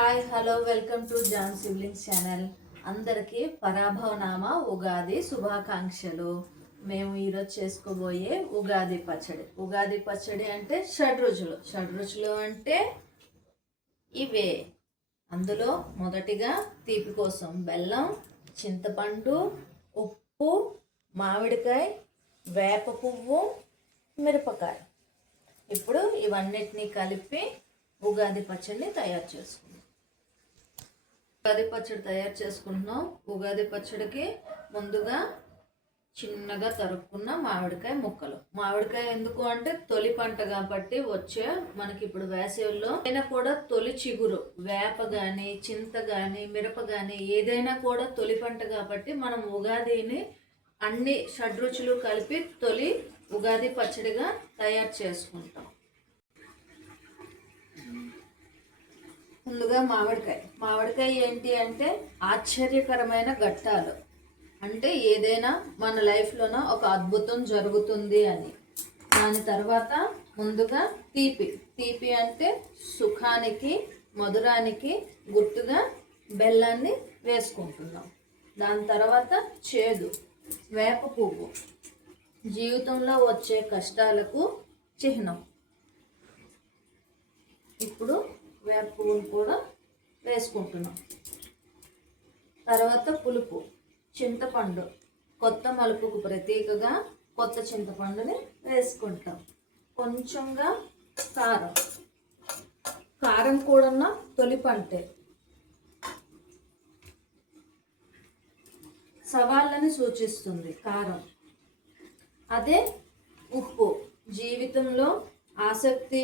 Hi hello welcome to John siblings channel. అందరికీ పరాభవనామ ఉగాది శుభాకాంక్షలు. మేము ఈరోజు చేసుకోబోయే ఉగాది పచ్చడి అంటే షడ్రుచులు అంటే ఇవే. అందులో మొదటిగా తీపి కోసం బెల్లం, చింతపండు, ఉప్పు, మామిడికాయ, వేప పువ్వు, మిరపకాయ. ఇప్పుడు ఇవన్నిటినీ కలిపి ఉగాది పచ్చడిని తయారు చేసుకుందాం. ఉగాది పచ్చడి తయారు చేసుకుంటున్నాం. ఉగాది పచ్చడికి ముందుగా చిన్నగా తరుక్కున్న మామిడికాయ ముక్కలు. మామిడికాయ ఎందుకు అంటే తొలి పంట కాబట్టి వచ్చే మనకి ఇప్పుడు వేసవిలో అయినా కూడా తొలి చిగురు వేప కానీ చింత కానీ మిరప కానీ ఏదైనా కూడా తొలి పంట కాబట్టి మనం ఉగాదిని అన్ని షడ్రుచులు కలిపి తొలి ఉగాది పచ్చడిగా తయారు చేసుకుంటాం. ముందుగా మామిడికాయ ఏంటి అంటే ఆశ్చర్యకరమైన ఘట్టాలు. అంటే ఏదైనా మన లైఫ్లోనో ఒక అద్భుతం జరుగుతుంది అని. దాని తర్వాత ముందుగా తీపి అంటే సుఖానికి మధురానికి గుర్తుగా బెల్లాన్ని వేసుకుంటున్నాం. దాని తర్వాత చేదు వేప పువ్వు జీవితంలో వచ్చే కష్టాలకు చిహ్నం. ఇప్పుడు వేప పువ్వును కూడా వేసుకుంటున్నాం. తర్వాత పులుపు చింతపండు కొత్త మలుపుకు ప్రతీకగా కొత్త చింతపండుని వేసుకుంటాం. కొంచెంగా కారం కూడా తొలి పంటే. సవాళ్ళని సూచిస్తుంది కారం. అదే ఉప్పు జీవితంలో ఆసక్తి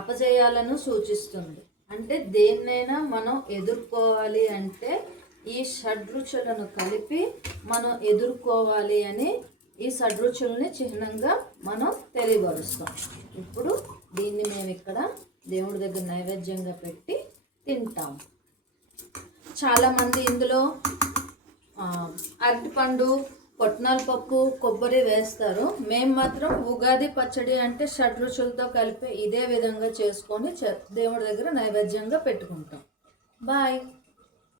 అపజయాలను సూచిస్తుంది. అంటే దేన్నైనా మనం ఎదుర్కోవాలి అంటే ఈ షడ్రుచులను కలిపి మనం ఎదుర్కోవాలి అని ఈ షడ్రుచుల్ని చిహ్నంగా మనం తెలియపరుస్తాం. ఇప్పుడు దీన్ని మేము ఇక్కడ దేవుడి దగ్గర నైవేద్యంగా పెట్టి తింటాం. చాలామంది ఇందులో అరటిపండు పొట్నాల పప్పు కొబ్బరి వేస్తారు. మేము మాత్రం ఉగాది పచ్చడి అంటే షడ్రుచులతో కలిపి ఇదే విధంగా చేసుకొని దేవుడి దగ్గర నైవేద్యంగా పెట్టుకుంటాం. బాయ్.